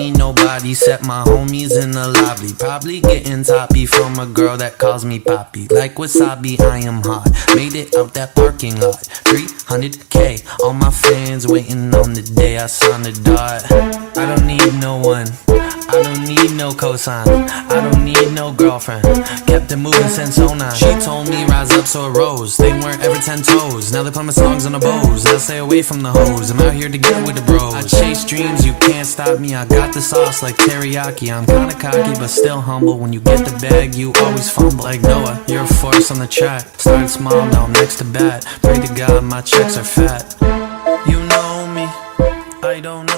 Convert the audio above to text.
need nobody except my homies in the lobby. Probably getting toppy from a girl that calls me Poppy. Like wasabi, I am hot. Made it out that parking lot. 300K, all my fans waiting on the day I sign the dot. I don't need no one, I don't need no cosign, I don't need no girlfriend. Kept it moving since '09. She told me rise up, so it rose. They weren't ever 10 toes. Now they play my songs on the bows. Now stay away from the hoes. I'm out here to get with the bros. I chase dreams, you can't stop me. I got the sauce like teriyaki. I'm kinda cocky, but still humble. When you get the bag, you always fumble. Like Noah, you're a force on the track. Started small, now I'm next to bat. Pray to God my checks are fat. You know me, I don't